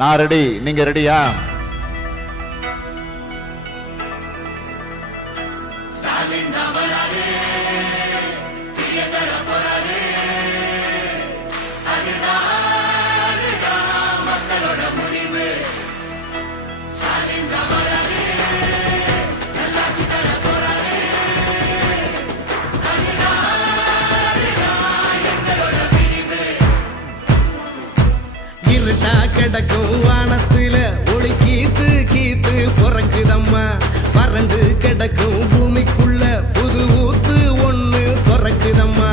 நான் ரெடி. நீங்க ரெடியா? அதுதான் கிடக்கும் வானத்துல ஒளி கீத்து கீத்து பிறக்குதம்மா. பறந்து கிடக்கும் பூமிக்குள்ள புது ஊத்து ஒன்று பிறக்குதம்மா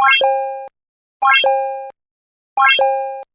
Thank you.